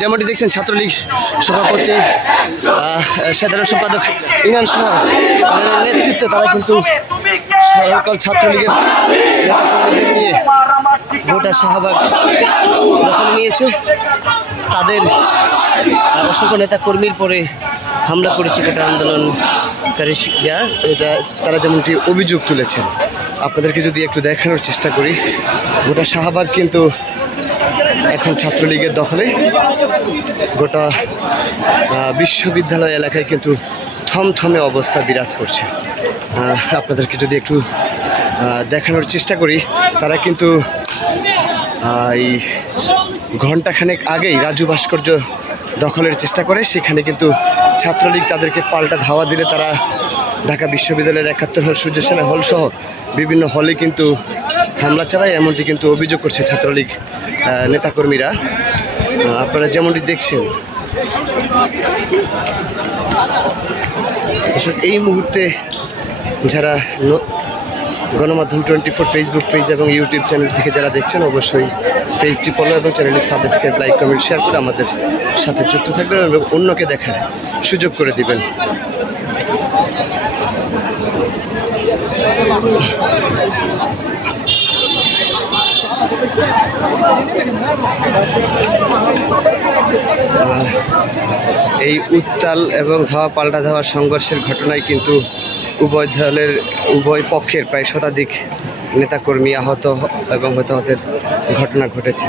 যেমনটি দেখছেন, ছাত্রলীগ সভাপতি সাধারণ সম্পাদক ইনান সহ নেতৃত্বে তারা কিন্তু সকল ছাত্রলীগের নেতাকর্মীদের নিয়ে গোটা শাহবাগ দখলে নিয়েছে। তাদের অসংখ্য নেতা কর্মীর পরে হামলা করেছে গোটা আন্দোলনকারীরা এটা তারা যেমনটি অভিযোগ তুলেছেন। আপনাদেরকে যদি একটু দেখানোর চেষ্টা করি, গোটা শাহবাগ কিন্তু এখন ছাত্রলীগের দখলে গোটা বিশ্ববিদ্যালয় এলাকায় কিন্তু থমথমে অবস্থা বিরাজ করছে। আপনাদেরকে যদি একটু দেখানোর চেষ্টা করি, তারা কিন্তু এই ঘন্টাখানেক আগেই রাজু ভাস্কর্য দখলের চেষ্টা করে, সেখানে কিন্তু ছাত্রলীগ তাদেরকে পাল্টা ধাওয়া দিলে তারা ঢাকা বিশ্ববিদ্যালয়ের একাত্তর হল, সূর্য সেনা হল সহ বিভিন্ন হলে কিন্তু হামলা চালায়, এমনটি কিন্তু অভিযোগ করছে ছাত্রলীগ নেতাকর্মীরা। আপনারা যেমনটি দেখছেন। এই মুহূর্তে যারা গণমাধ্যম টোয়েন্টি ফোর ফেসবুক পেজ এবং ইউটিউব চ্যানেল থেকে যারা দেখছেন, অবশ্যই পেজটি ফলো এবং চ্যানেলটি সাবস্ক্রাইব লাইক কমেন্ট শেয়ার করে আমাদের সাথে যুক্ত থাকবেন এবং অন্যকে দেখার সুযোগ করে দিবেন। এই উত্তাল এবং ধাওয়া, পাল্টা ধাওয়া সংঘর্ষের ঘটনায় কিন্তু উভয় দলের উভয় পক্ষের প্রায় শতাধিক নেতাকর্মী আহত এবং হতাহতের ঘটনা ঘটেছে